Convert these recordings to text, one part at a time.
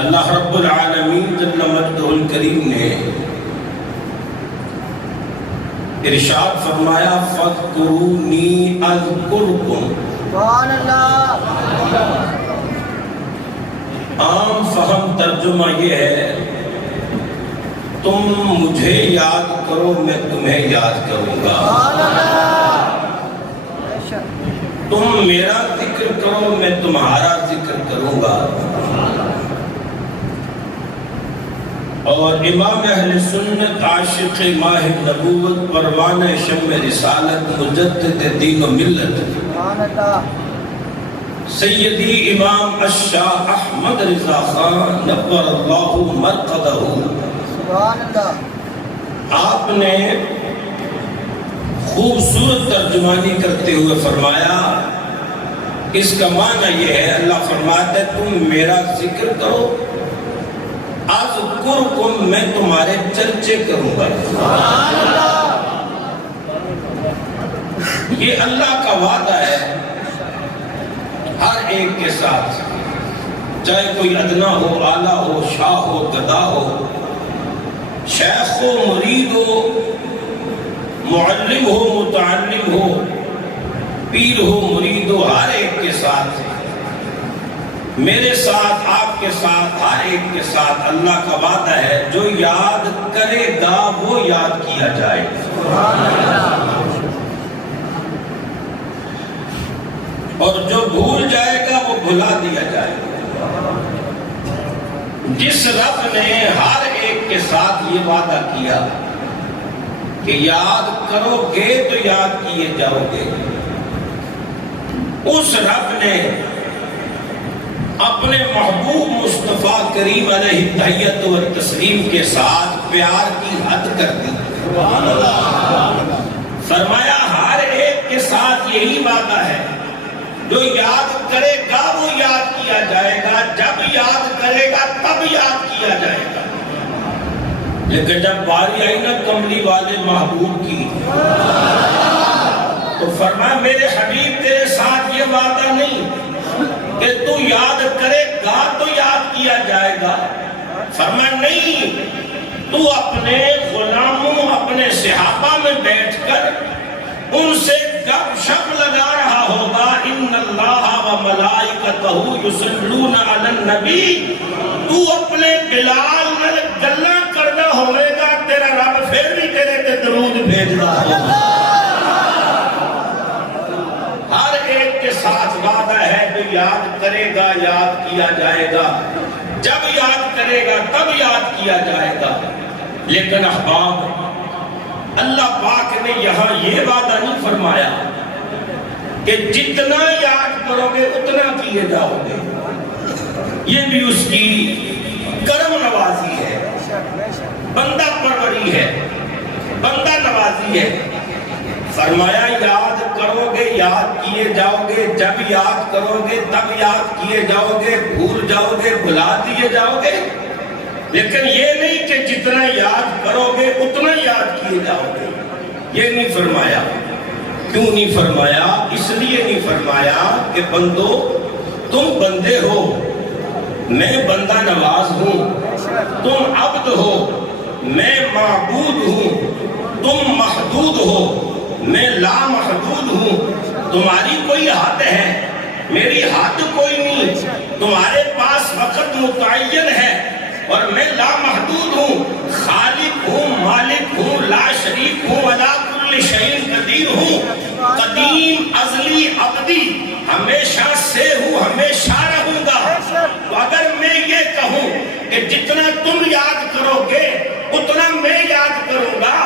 اللہ رب العالمین جل مجدہ الکریم نے ارشاد فرمایا فَاذْكُرُونِي أَذْكُرْكُمْ۔ سبحان اللہ۔ عام فہم ترجمہ یہ ہے تم مجھے یاد کرو میں تمہیں یاد کروں گا، تم میرا ذکر کرو میں تمہارا ذکر کروں گا۔ اور امام اہل سنت عاشق ماہ نبوت پروانہ شمع رسالت مجدد دین و ملت سیدی امام الشاہ احمد رضا خان نور اللہ مرقدہ، آپ نے خوبصورت ترجمانی کرتے ہوئے فرمایا اس کا معنی یہ ہے، اللہ فرماتا ہے تم میرا ذکر کرو، اذکرکم میں تمہارے چرچے کروں گا۔ یہ اللہ کا وعدہ ہے ہر ایک کے ساتھ، چاہے کوئی ادنا ہو، اعلیٰ ہو، شاہ ہو، گدا ہو، شیخ ہو، مرید ہو، معلم ہو، متعلم ہو، پیر ہو، مرید ہو، ہر ایک کے ساتھ، میرے ساتھ، آپ کے ساتھ، ہر ایک کے ساتھ اللہ کا وعدہ ہے جو یاد کرے گا وہ یاد کیا جائے اور جو بھول جائے گا وہ بھلا دیا جائے گا۔ جس رب نے ہر ایک کے ساتھ یہ وعدہ کیا کہ یاد کرو گے تو یاد کیے جاؤ گے، اس رب نے اپنے محبوب مصطفیٰ کریم علیہ التحیت و تسلیم کے ساتھ پیار کی حد کر دی۔ فرمایا ہر ایک کے ساتھ یہی وعدہ ہے جو یاد کرے گا وہ یاد کیا جائے گا، جب یاد کرے گا تب یاد کیا جائے گا۔ لیکن جب باری آئی نا کملی والے محبوب کی تو فرمایا میرے حبیب تیرے ساتھ یہ وعدہ نہیں کہ تو یاد کرے گا تو یاد کیا جائے گا، فرمایا نہیں، تو اپنے غلاموں اپنے صحابہ میں بیٹھ کر ان سے گپ شپ لگا رہا ہوگا، ان اللہ و ملائکتہ یصلون علی النبی، تو اپنے بلال میں گلاں کرنا ہوئے گا، تیرا رب پھر بھی تیرے تے درود بھیج رہا ہوگا۔ ہر ایک کے ساتھ وعدہ ہے جو یاد کرے گا یاد کیا جائے گا، جب یاد کرے گا تب یاد کیا جائے گا۔ لیکن احباب اللہ پاک نے یہاں یہ وعدہ نہیں فرمایا کہ جتنا یاد کرو گے اتنا کیے جاؤ گے، یہ بھی اس کی کرم نوازی ہے، بندہ پروری ہے، بندہ نوازی ہے۔ فرمایا یاد کرو گے یاد کیے جاؤ گے، جب یاد کرو گے تب یاد کیے جاؤ گے، بھول جاؤ گے بھلا دیے جاؤ گے، لیکن یہ نہیں کہ جتنا یاد کرو گے اتنا یاد کیے جاؤ گے، یہ نہیں فرمایا۔ کیوں نہیں فرمایا؟ اس لیے نہیں فرمایا کہ بندو تم بندے ہو، میں بندہ نواز ہوں، تم عبد ہو، میں معبود ہوں، تم محدود ہو، میں لامحدود ہوں، تمہاری کوئی حد ہے میری حد کوئی نہیں، تمہارے پاس وقت متعین ہے اور میں لامحدود ہوں، خالق ہوں، مالک ہوں، لا شریک ہوں، علی کل شیء قدیر ہوں، قدیم ازلی ابدی، ہمیشہ سے ہوں، ہمیشہ رہوں گا۔ تو اگر میں یہ کہوں کہ جتنا تم یاد کرو گے اتنا میں یاد کروں گا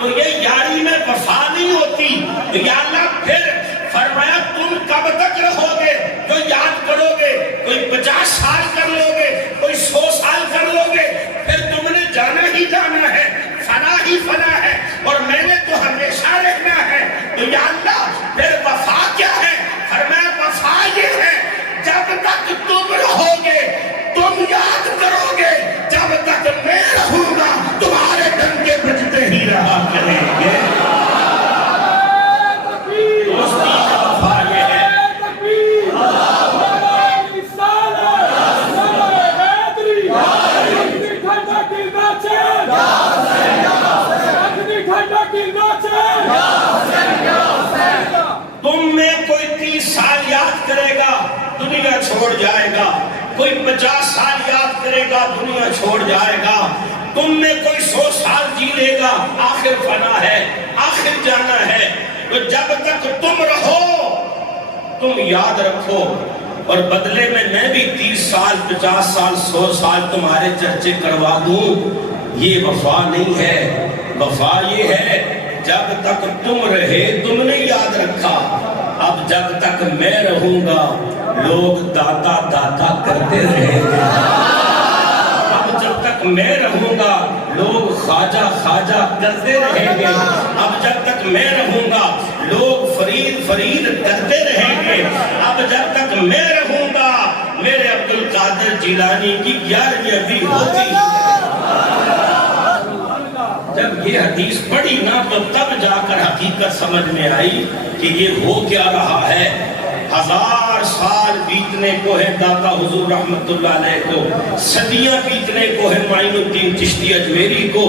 تو یہ یاری میں وفا نہیں ہوتی۔ تو یا اللہ پھر فرمایا تم کب تک رہو گے جو یاد کرو گے؟ کوئی 50 سال کر لو گے، کوئی 100 سال کر لو گے، پھر تم نے جانا ہی جانا ہے، فنا ہی فنا ہے، اور میں نے تو ہمیشہ رہنا ہے۔ تو یا اللہ پھر وفا کیا ہے؟ فرمایا وفا یہ ہے جب تک تم رہو گے تم یاد کرو گے، جب تک میں رہوں گا تمہارے ڈنکے بجتے ہی رہا کریں گے۔ دوستی کا وفا یہ ہے چھوڑ جائے گا، کوئی 50 سال یاد کرے گا دنیا چھوڑ جائے گا، تم میں کوئی 100 سال جی لے گا، آخر فنا ہے، آخر جانا ہے۔ تو جب تک تم رہو تم یاد رکھو، اور بدلے میں بھی 30 سال 50 سال 100 سال تمہارے چرچے کروا دوں، یہ وفا نہیں ہے۔ وفا یہ ہے جب تک تم رہے تم نے یاد رکھا، اب جب تک میں رہوں گا لوگ داتا داتا کرتے رہیں گے، اب جب تک میں رہوں گا لوگ خواجہ خواجہ کرتے رہیں گے، اب جب تک میں رہوں گا لوگ فرید فرید کرتے رہیں گے، اب جب تک میں رہوں گا میرے عبدالقادر جیلانی کی 11ویں بھی ہوتی۔ جب یہ حدیث پڑھی نا تو تب جا کر حقیقت سمجھ میں آئی کہ یہ ہو کیا رہا ہے۔ 1000 سال بیتنے کو ہے داتا حضور رحمت اللہ علیہ کو، صدیاں بیتنے کو ہے معین الدین چشتی اجمیری کو،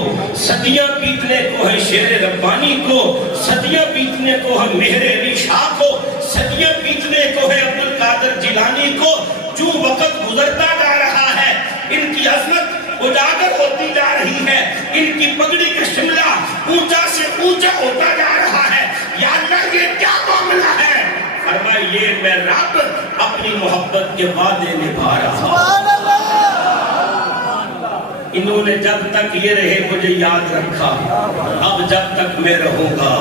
صدیاں بیتنے کو ہے شیر ربانی کو، صدیاں بیتنے کو ہے مہر علی شاہ کو، صدیاں بیتنے کو ہے عبدالقادر جیلانی کو۔ جو وقت گزرتا جا رہا ہے ان کی عظمت اجاگر ہوتی جا رہی ہے، ان کی پگڑی کا شملہ اونچا سے اونچا ہوتا جا رہا ہے۔ یا اللہ یہ کیا معاملہ ہے؟ فرمایا یہ میں رب اپنی محبت کے وعدے نبھا رہا۔ انہوں نے جب تک یہ رہے مجھے یاد رکھا، اب جب تک میں رہوں گا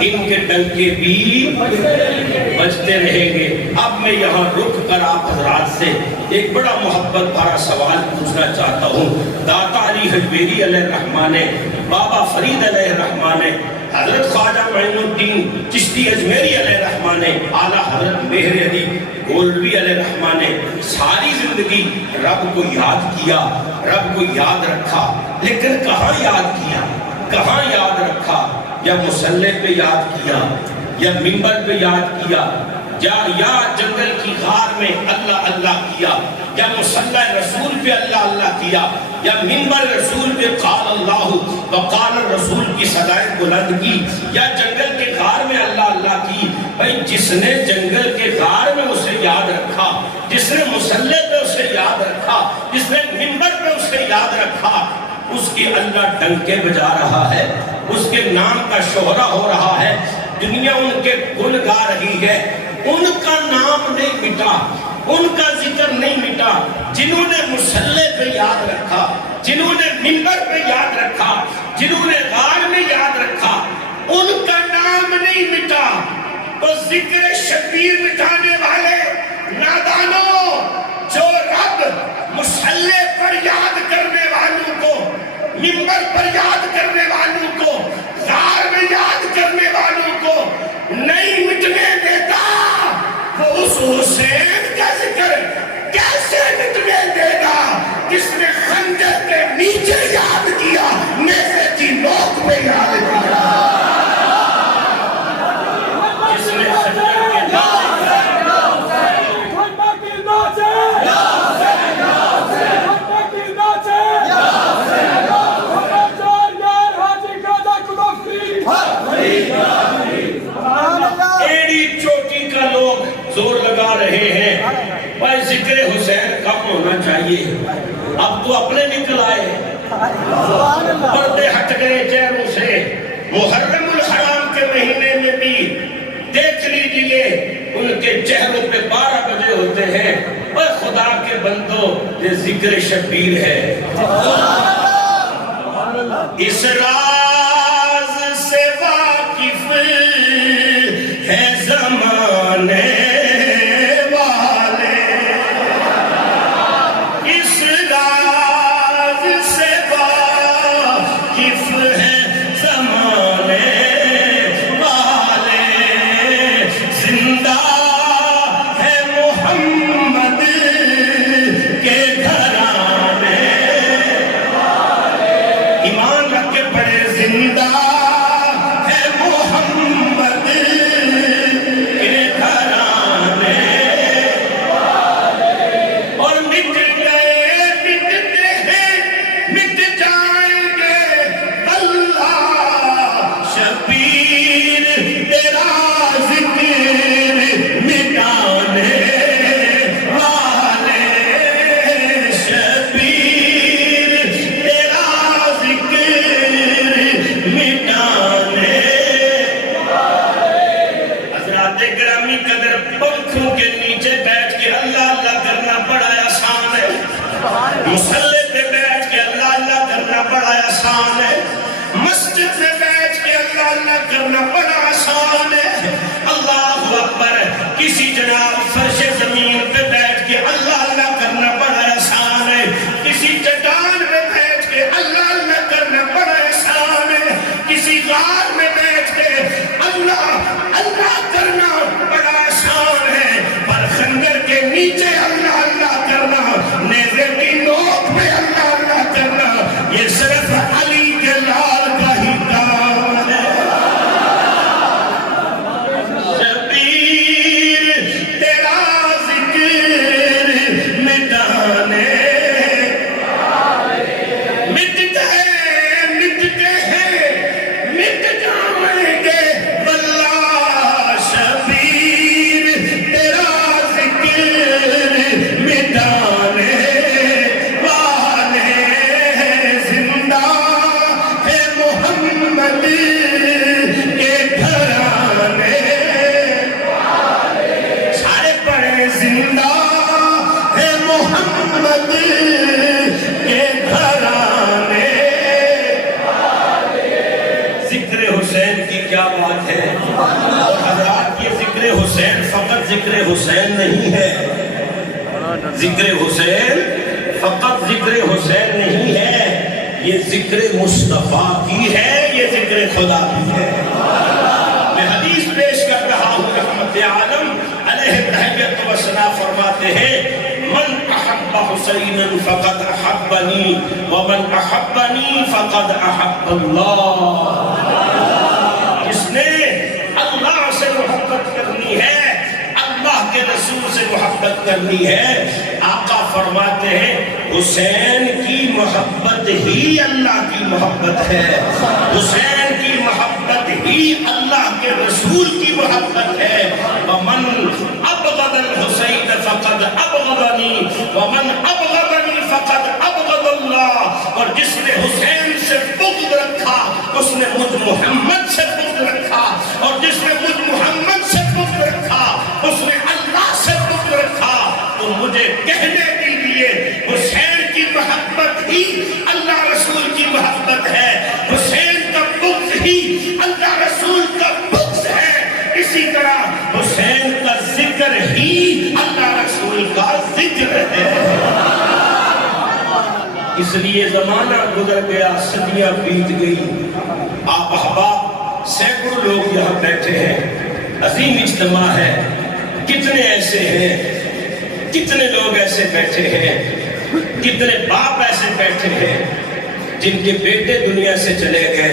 ان کے ڈنکے بھی بجتے رہیں گے۔ اب میں یہاں رک کر آپ حضرات سے ایک بڑا محبت بھرا سوال پوچھنا چاہتا ہوں۔ داتا علی حجویری علیہ الرحمٰن، بابا فرید علیہ الرحمٰن، حضرت خواجہ معین الدین چشتی اجمیری علیہ الرحمٰن، اعلیٰ حضرت مہر علی گولوی علیہ الرحمٰن نے ساری زندگی رب کو یاد کیا، رب کو یاد رکھا، لیکن کہاں یاد کیا، کہاں یاد رکھا؟ یا مصلی پہ یاد کیا، یا منبر پہ یاد کیا، یا جنگل کی غار میں اللہ اللہ کیا، یا مصلی رسول پہ اللہ اللہ کیا، یا منبر رسول پہ قال اللہ وقال الرسول کی صدائیں بلند کی، یا جنگل کے غار میں اللہ اللہ کی۔ بھئی جس نے جنگل کے غار میں اسے یاد رکھا، جس نے مصلی پہ اسے یاد رکھا، جس نے منبر پہ اسے یاد رکھا، اس کی اللہ ڈنکے بجا رہا ہے، اس کے نام کا شہرہ ہو رہا ہے، دنیا ان کے گن گا رہی ہے۔ ان کا نام نہیں مٹا، ان کا ذکر نہیں مٹا، جنہوں نے مصلی پہ یاد رکھا، جنہوں نے منبر پہ یاد رکھا، جنہوں نے غار میں یاد رکھا، ان کا نام نہیں مٹا۔ تو ذکر شبیر مٹانے والے نادانوں، جو رب مصلی پر یاد کرنے والوں کو، منبر پر یاد کرنے والوں کو، غار میں یاد کرنے والوں کو نہیں مٹنے دیتا، وہ اس حسین کا ذکر کیسے مٹنے دے گا جس نے خنجر کے نیچے یاد کیا، نیزے کی نوک پہ یاد کیا، جس نے خنجر کے زور لگا رہے ہیں بھائی ذکر حسین کم ہونا چاہیے، اب تو اپنے نکل آئے، پردے ہٹ گئے چہروں سے۔ محرم الحرام کے مہینے میں بھی دیکھ لیجئے ان کے چہروں پہ 12 بجے ہوتے ہیں، اور خدا کے بندوں یہ ذکر شبیر ہے۔ اس راز سے واقف ہے زمانے ایمان رکھ کے پڑھے مصلی پہ بیٹھ کے اللہ اللہ کرنا بڑا آسان ہے، مسجد میں بیٹھ کے اللہ اللہ کرنا بڑا آسان ہے۔ اللہ اکبر، کسی جناب فرش زمین پہ بیٹھ کے اللہ اللہ کرنا بڑا آسان ہے، کسی چٹان میں بیٹھ کے اللہ اللہ کرنا بڑا آسان ہے، کسی غار میں بیٹھ کے اللہ اللہ کرنا بڑا آسان ہے، پر خنجر کے نیچے اللہ اللہ کرنا، نیزے کی نوک میں اللہ اللہ کرنا، یہ صرف علی کے لال کا ہی کام ہے۔ شبیر تیرا ذکر مٹانے مٹ گئے مٹ جائیں گے واللہ، شبیر تیرا ذکر مٹانے والے زندہ ہے محمد کے گھرانے، سارے پڑھے زندہ ہے محمد کے گھرانے۔ ذکر حسین کی کیا بات ہے حضرات، یہ ذکر حسین فقط ذکر حسین نہیں ہے، ذکر حسین فقط ذکر حسین نہیں ہے، یہ ذکر مصطفیٰ کی ہے، یہ ذکر خدا کی ہے۔ میں حدیث پیش کر رہا ہوں، رحمت عالم علیہ تحیت و ثنا فرماتے ہیں، من احب حسینا فقد احبنی ومن احبنی فقد احب اللہ۔ جس نے اللہ سے محبت کرنی ہے، اللہ کے رسول سے محبت کرنی ہے، آقا فرماتے ہیں حسین کی محبت ہی اللہ کی محبت ہے، حسین کی محبت ہی اللہ کے رسول کی محبت ہے۔ ومن ابغض الحسین فقد ابغضنی ومن ابغضنی فقد ابغض اللہ، اور جس نے حسین سے بغض رکھا اس نے مجھ محمد سے بغض رکھا، اور جس نے مجھ محمد سے بغض رکھا اس نے اللہ سے بغض رکھا۔ تو مجھے کہنے دیجیے حسین کی محبت ہی اللہ رسول کی محبت ہے، حسین کا بغض ہی اللہ رسول کا بغض ہے، اسی طرح حسین کا ذکر ہی اللہ رسول کا ذکر ہے۔ اس لیے زمانہ گزر گیا، صدیاں بیت گئی، آپ احباب سینکڑوں لوگ یہاں بیٹھے ہیں، عظیم اجتماع ہے، کتنے ایسے ہیں، کتنے لوگ ایسے بیٹھے ہیں، کتنے باپ ایسے بیٹھے ہیں جن کے بیٹے دنیا سے چلے گئے،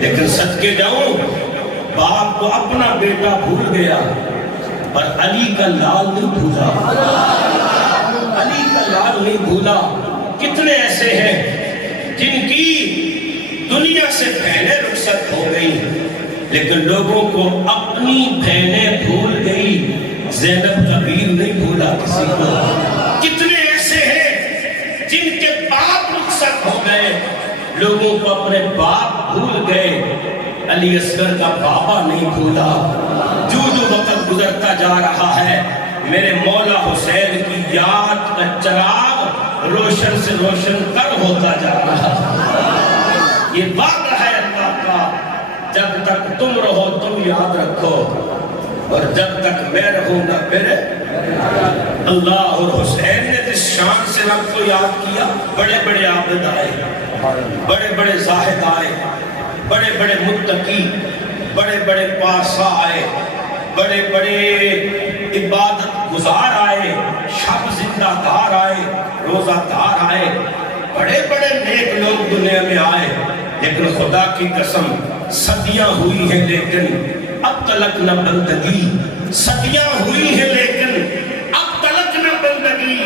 لیکن صدقے جاؤں باپ کو اپنا بیٹا بھول گیا پر علی کا لال نہیں بھولا، علی کا لال نہیں بھولا۔ کتنے ایسے ہیں جن کی دنیا سے بہنیں رخصت ہو گئی لیکن لوگوں کو اپنی بہنیں بھول گئی، زینب کبیر نہیں بھولا کسی کو۔ کتنے ایسے ہیں جن کے باپ رخصت ہو گئے، لوگوں کو اپنے باپ بھول گئے، علی اصغر کا بابا نہیں بھولا۔ جو وقت گزرتا جا رہا ہے میرے مولا حسین کی یاد کا چراغ روشن سے روشن تر ہوتا جا رہا ہے۔ یہ وعدہ ہے اللہ کا، جب تک تم رہو تم یاد رکھو، اور جب تک میں رہوں گا پھر اللہ۔ اور حسین نے جس شان سے رب کو یاد کیا، بڑے بڑے عابد آئے، بڑے بڑے زاہد آئے، بڑے بڑے متقی، بڑے بڑے پارسا آئے، بڑے بڑے عبادت گزار آئے، شب زندہ دار آئے، روزہ دار آئے، بڑے بڑے نیک لوگ دنیا میں آئے، لیکن خدا کی قسم صدیاں ہوئی ہیں لیکن اب تلک نہ بندگی، صدیاں ہوئی ہیں لیکن اب تلک نہ بندگی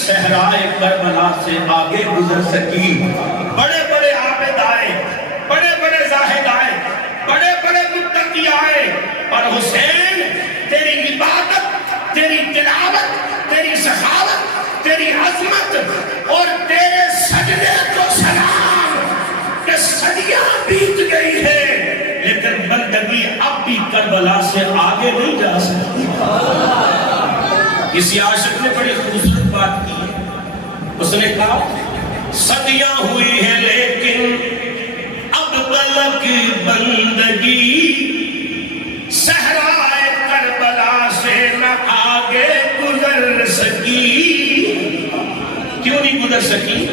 صحرائے کربلا سے آگے گزر سکی۔ بڑے بڑے عابد آئے، بڑے بڑے زاہد آئے، بڑے بڑے متقی آئے، اور حسین تیری عبادت، تیری تلاوت، تیری سخاوت، تیری عظمت اور تیرے سجدے کو سلام کہ صدیاں بیت گئی ہے لیکن بندگی اب بھی کربلا سے آگے نہیں جا سکتی۔ کسی عاشق نے بڑی خوبصورت بات کی ہے، اس نے کہا صدیاں ہوئی ہیں لیکن اب تلک بندگی صحرائے کربلا سے نہ آگے گزر سکی. کیوں نہیں گزر سکی؟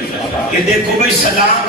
کہ دیکھو بھائی سلام